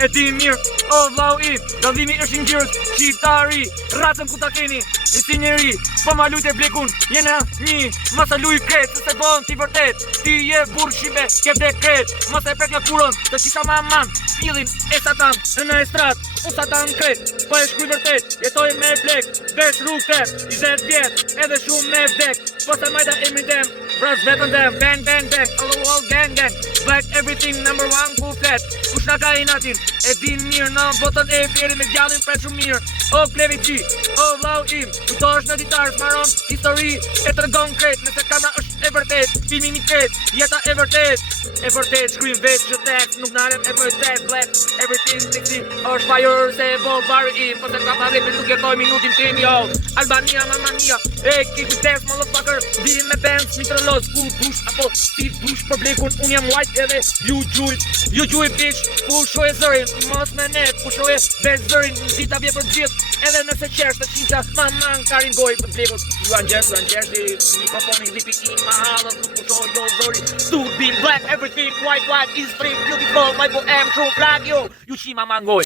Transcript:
e di mirë, o vlau im, dallimi është ngjyrës, shqiptari, racën ku ta keni, e si njeri, po ma lujt e blekun, jena një, masa luj kret, se bon ti vërtet, ti je burr shqipe, ke dekret, masa e prek nga kuron, të qisha maman, pillin e satan, në estrat, u satan kret, po e shkruj vërtet, jetoj me blek, vesh rrugë, 20 vjet, edhe shumë me vdek, po se majta emri dem, bras vetën dem, bang bang bang, all gang gang, black everything, number one couplet, kush na ka inatin, e din mirë në botën e feri me gjallin pret shumë mirë, o klevi qi, o vlau im, kujtohesh në ditar, smaron histori, e tregon krejt, nëse kamera është e vërtet, filmi mi kret, jeta e vërtet, shkrim veç që tekst, nuk nalem e vërtet, black, everything tiksi, është fire se bo bari im, po se ka pavle për nuk jetoj minutin tim, yo, Albania, mamania, e ki kujtes, motherfucker, vim me bands, mitroloz, ku dush, apo ti dush për blekun, unë jam white edhe ju gjuj bitch, pushoj e zërin, mos me net, pushoj e bez zërin, dita vje për gjithë, edhe nëse qesh të qinqa, maman karin goj për blekun, ju anë gjesh, mikrofoni zipi i mahalës, nuk pushoj do zërin, dude being black, everything white, is free, beautiful, my boy am true flag, yo, ju qi maman goj.